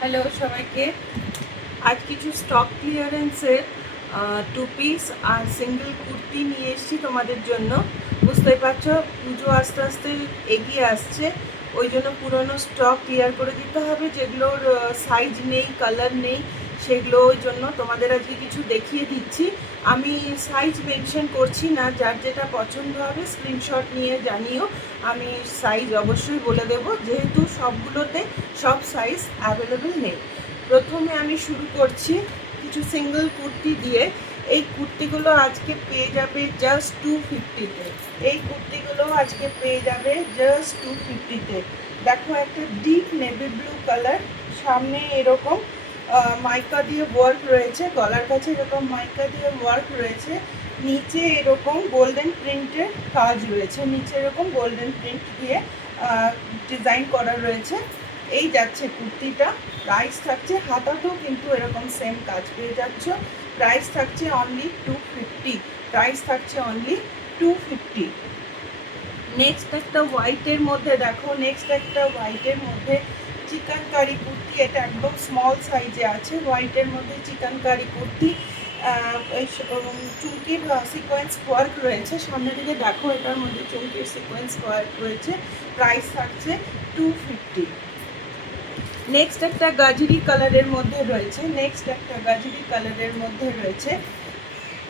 Hello সবাইকে। আজ কিছু স্টক ক্লিয়ারেন্সের টু পিস আর সিঙ্গেল কুর্তি নিয়ে এসেছি তোমাদের জন্য। বুঝতেই পারছো, পুজো আস্তে আস্তে এগিয়ে আসছে, ওই জন্য পুরনো স্টক ক্লিয়ার করে দিতে হবে। যেগুলোর সাইজ নেই, কালার নেই, সেগুলো ওই জন্য তোমাদের আজকে কিছু দেখিয়ে দিচ্ছি। আমি সাইজ মেনশন করছি না, যার যেটা পছন্দ হবে স্ক্রিনশট নিয়ে জানিও। আমি সাইজ অবশ্যই বলে দেব, যেহেতু সবগুলোতে সব সাইজ অ্যাভেলেবেল নেই। প্রথমে আমি শুরু করছি কিছু সিঙ্গেল কুর্তি দিয়ে। এই কুর্তিগুলো আজকে পেয়ে যাবে জাস্ট 250-তে। এই কুর্তিগুলো আজকে পেয়ে যাবে জাস্ট 250-তে। দেখো, একটা ডিপ নেভি ব্লু কালার, সামনে এরকম মাইকা দিয়ে ওয়ার্ক রয়েছে, গলার কাছে এরকম মাইকা দিয়ে ওয়ার্ক রয়েছে, নিচে এরকম গোল্ডেন প্রিন্টের কাজ রয়েছে, নিচে এরকম গোল্ডেন প্রিন্ট দিয়ে ডিজাইন করা রয়েছে। এই যাচ্ছে কুর্তিটা। প্রাইস থাকছে, হাতাতেও কিন্তু এরকম সেম কাজ পেয়ে যাচ্ছ। প্রাইস থাকছে অনলি 250। প্রাইস থাকছে অনলি 250। নেক্সট একটা হোয়াইটের মধ্যে দেখো, নেক্সট একটা হোয়াইটের মধ্যে চিকেন কারি কুর্তি। এটা একদম স্মল সাইজে আছে, হোয়াইটের মধ্যে চিকেন কারি কুর্তি। চুমকির সিকোয়েন্স ওয়ার্ক রয়েছে, সামনের দিকে দেখো, এটার মধ্যে চুমকির সিকোয়েন্স ওয়ার্ক রয়েছে। প্রাইস থাকছে 250। নেক্সট একটা গাজরি কালারের মধ্যে রয়েছে, নেক্সট একটা গাজরি কালারের মধ্যে রয়েছে।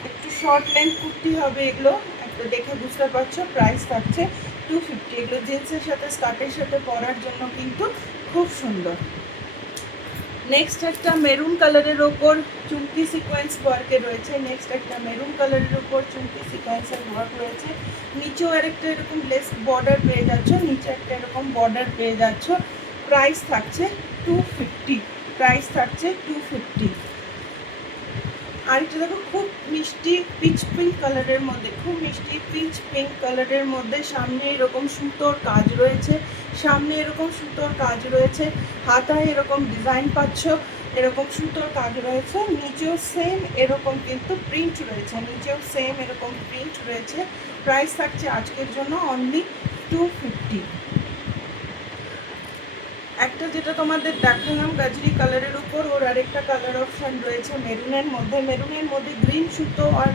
একটু শর্ট লেন্থ কুর্তি হবে এগুলো, একটু দেখে বুঝতে পারছো। প্রাইস থাকছে 250। এগুলো জিন্সের সাথে স্কার্টের সাথে পরার জন্য কিন্তু খুব সুন্দর। নেক্সট একটা মেরুন কালারের ওপর চুমকি সিকোয়েন্স ওয়ার্কে রয়েছে, নেক্সট একটা মেরুন কালারের ওপর চুমকি সিকোয়েন্সের ওয়ার্ক রয়েছে। নিচেও আরেকটা এরকম লেস বর্ডার পেয়ে যাচ্ছ, নিচে একটা এরকম বর্ডার পেয়ে যাচ্ছ। প্রাইস থাকছে 250। প্রাইস থাকছে 250। আরেকটা দেখো, খুব মিষ্টি পিচ পিঙ্ক কালারের মধ্যে, খুব মিষ্টি পিচ পিঙ্ক কালারের মধ্যে, সামনে এরকম সুতোর কাজ রয়েছে, সামনে এরকম সুতোর কাজ রয়েছে, হাতায় এরকম ডিজাইন পাচ্ছ, এরকম সুতোর কাজ রয়েছে, নিচেও সেম এরকম কিন্তু প্রিন্ট রয়েছে, নিচেও সেম এরকম প্রিন্ট রয়েছে। প্রাইস থাকছে আজকের জন্য অনলি 250। একটা যেটা তোমাদের দেখালাম গাজরি কালারের উপর, ওর আরেকটা কালার অপশান রয়েছে মেরুনের মধ্যে, মেরুনের মধ্যে গ্রিন সুতো আর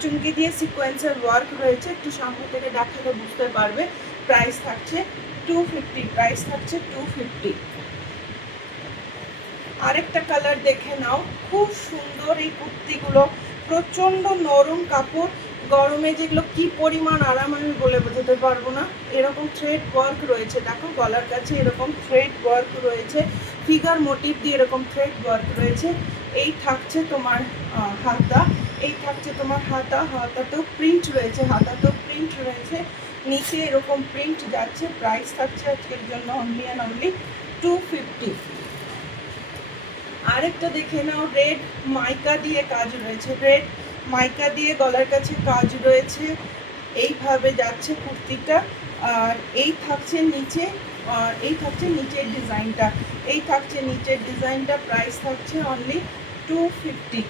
চুমকি দিয়ে সিকোয়েন্সের ওয়ার্ক রয়েছে। একটু সামনে থেকে দেখালে বুঝতে পারবে। প্রাইস থাকছে 250। প্রাইস থাকছে 250। আরেকটা কালার দেখে নাও, খুব সুন্দর এই কুর্তিগুলো, প্রচণ্ড নরম কাপড়, গরমে যেগুলো কি পরিমাণ আরাম আমি বলে বোঝাতে পারবো না। এরকম থ্রেড ওয়ার্ক রয়েছে, দেখো গলার কাছে এরকম থ্রেড ওয়ার্ক রয়েছে, ফিগার মোটিভ দিয়ে এরকম থ্রেড ওয়ার্ক রয়েছে। এই থাকছে তোমার হাতা, এই থাকছে তোমার হাতা, হাতাতেও প্রিন্ট রয়েছে, হাতাতেও প্রিন্ট রয়েছে, নিচে এরকম প্রিন্ট যাচ্ছে। প্রাইস থাকছে আজকের জন্য অনলি অ্যান্ড অনলি 250। আরেকটা দেখে নাও, রেড মাইকা দিয়ে কাজ রয়েছে, রেড মাইকা দিয়ে গলার কাছে কাজ রয়েছে। এইভাবে যাচ্ছে কুর্তিটা, আর এই থাকছে নিচে, আর এই থাকছে নিচের ডিজাইনটা, এই থাকছে নিচের ডিজাইনটা। প্রাইস থাকছে অনলি 250।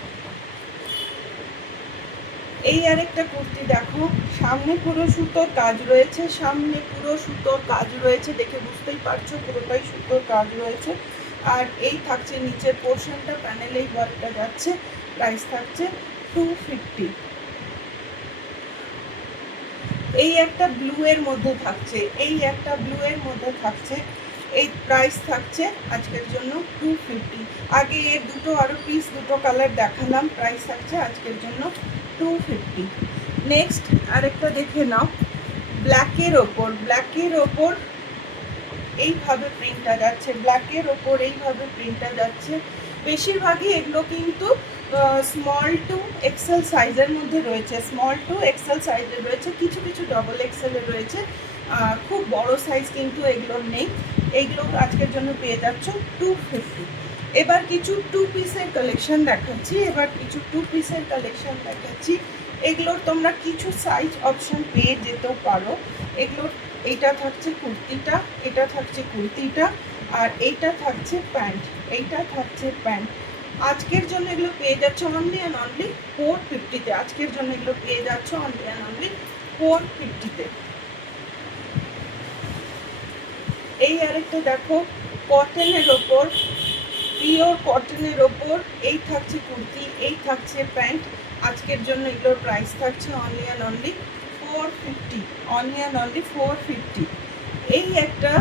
এই আরেকটা কুর্তি দেখো, সামনে পুরো সুতোর কাজ রয়েছে, সামনে পুরো সুতোর কাজ রয়েছে, দেখে বুঝতেই পারছো পুরোটাই সুতোর কাজ রয়েছে। আর এই থাকছে নিচের পোর্শনটা, প্যানেলেই ওয়ার্কটা যাচ্ছে। প্রাইস থাকছে 250। এই একটা ব্লু এর মধ্যে থাকছে, এই একটা ব্লু এর মধ্যে থাকছে। এই প্রাইস থাকছে আজকের জন্য 250। আগে এর দুটো আরও পিস, দুটো কালার দেখালাম। প্রাইস থাকছে আজকের জন্য 250। নেক্সট আরেকটা দেখে নাও, ব্ল্যাকের ওপর, ব্ল্যাকের ওপর এইভাবে প্রিন্টটা যাচ্ছে, ব্ল্যাকের ওপর এইভাবে প্রিন্টটা যাচ্ছে। বেশিরভাগই এগুলো কিন্তু স্মল টু এক্সেল সাইজের মধ্যে রয়েছে, স্মল টু এক্সেল সাইজের রয়েছে, কিছু কিছু ডবল এক্সেলের রয়েছে। খুব বড় সাইজ কিন্তু এগুলোর নেই। এইগুলো আজকের জন্য পেয়ে যাচ্ছ 250। এবার কিছু টু পিসের কালেকশন দেখাচ্ছি, এবার কিছু টু পিসের কালেকশন দেখাচ্ছি। এগুলোর তোমরা কিছু সাইজ অপশান পেয়ে যেতেও পারো। এগুলোর এইটা থাকছে কুর্তিটা, এটা থাকছে কুর্তিটা, আর এইটা থাকছে প্যান্ট, এইটা থাকছে প্যান্ট। আজকের জন্য এগুলো পেয়ে যাচ্ছ অনলি অ্যান্ড অনলি 450-তে। আজকের জন্য এগুলো পেয়ে যাচ্ছ অনলি অ্যান্ড অনলি 450-তে। এই আরেকটা দেখো, কটনের ওপর পিওর কটনের ওপর এই থাকছে কুর্তি, এই থাকছে প্যান্ট। আজকের জন্য এগুলোর প্রাইস থাকছে only and only 450, only and only 450। এই একটা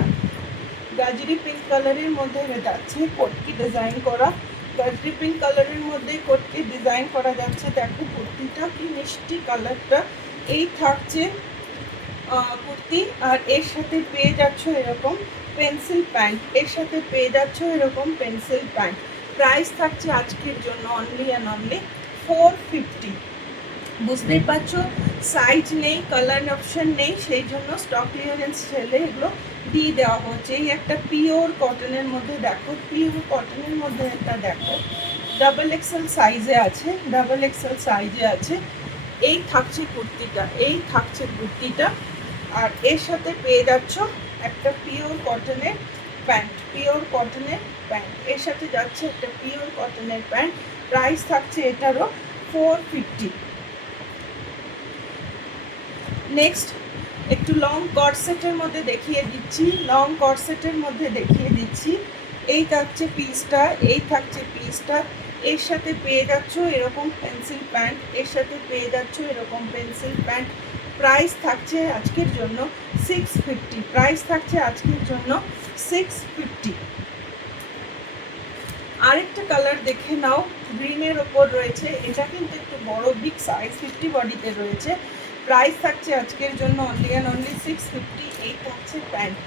গাজরি পিঙ্ক কালারের মধ্যে যাচ্ছে কোটকি ডিজাইন করা, গাজরি পিঙ্ক কালারের মধ্যে কোটকি ডিজাইন করা যাচ্ছে। দেখো কুর্তিটা কি মিষ্টি কালারটা। এই থাকছে কুর্তি, আর এর সাথে পেয়ে যাচ্ছ এরকম পেন্সিল প্যান্ট, এর সাথে পেয়ে যাচ্ছ এরকম পেন্সিল প্যান্ট। প্রাইস থাকছে আজকের জন্য অনলি অ্যান্ড অনলি 450। বুঝতেই পারছো সাইজ নেই, কালার অপশন নেই, সেই জন্য স্টক ক্লিয়ারেন্স সেলে এগুলো দিয়ে দেওয়া হচ্ছে। এই একটা পিওর কটনের মধ্যে দেখো, পিওর কটনের মধ্যে একটা দেখো ডাবল এক্সেল সাইজে আছে, ডাবল এক্সেল সাইজে আছে। এই থাকছে কুর্তিটা, এই থাকছে কুর্তিটা, আর এর সাথে পেয়ে যাচ্ছ একটা পিওর কটনের প্যান্ট, পিওর কটনের প্যান্ট, এর সাথে যাচ্ছে একটা পিওর কটনের প্যান্ট। প্রাইস থাকছে এটারও 450। নেক্সট একটু লং কর্সেটের মধ্যে দেখিয়ে দিচ্ছি, লং কর্সেটের মধ্যে দেখিয়ে দিচ্ছি। এই থাকছে পিসটা, এই থাকছে পিসটা, এর সাথে পেয়ে যাচ্ছ এরকম পেন্সিল প্যান্ট, এর সাথে পেয়ে যাচ্ছ এরকম পেন্সিল প্যান্ট। প্রাইস থাকছে আজকের জন্য 650, প্রাইস থাকছে আজকের জন্য 650। আরেকটা কালার দেখে নাও, গ্রিনের ওপর রয়েছে, এটা কিন্তু একটু বড় বিগ সাইজ 50 বডিতে রয়েছে। প্রাইস থাকছে আজকের জন্য অনলি অ্যান্ড অনলি 650। এই থাকছে প্যান্ট,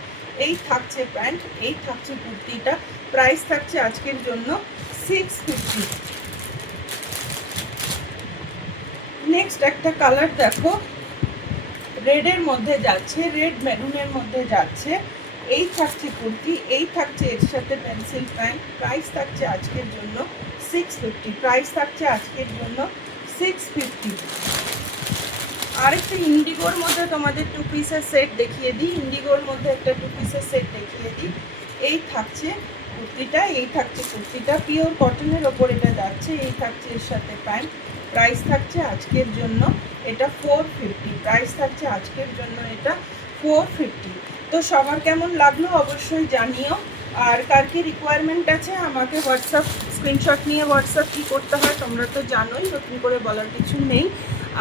এই থাকছে প্যান্ট, এই থাকছে কুর্তিটা। প্রাইস থাকছে আজকের জন্য 650। নেক্সট একটা কালার দেখো, রেডের মধ্যে যাচ্ছে, রেড মেরুনের মধ্যে যাচ্ছে। এই থাকছে কুর্তি, এই থাকছে এর সাথে পেন্সিল প্যান্ট। প্রাইস থাকছে আজকের জন্য 650, প্রাইস থাকছে আজকের জন্য 650। আরেকটা ইন্ডিগোর মধ্যে তোমাদের 2 পিসের সেট দেখিয়ে দিই, ইন্ডিগোর মধ্যে একটা 2 পিসের সেট দেখিয়ে দিই। এই থাকছে কুর্তিটা, এই থাকছে কুর্তিটা, পিওর কটনের ওপর এটা যাচ্ছে। এই থাকছে এর সাথে প্যান্ট। প্রাইস থাকছে আজকের জন্য এটা 450, প্রাইস থাকছে আজকের জন্য এটা 450। তো সবার কেমন লাগলো অবশ্যই জানিও। আর কার কি রিকোয়ারমেন্ট আছে আমাকে হোয়াটসঅ্যাপ স্ক্রিনশট নিয়ে হোয়াটসঅ্যাপ কী করতে হয় তোমরা তো জানোই, নতুন করে বলার কিছু নেই।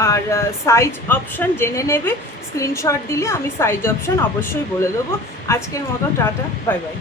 আর সাইজ অপশান জেনে নেবে, স্ক্রিনশট দিলে আমি সাইজ অপশান অবশ্যই বলে দেবো। আজকের মতো টাটা, বাই বাই।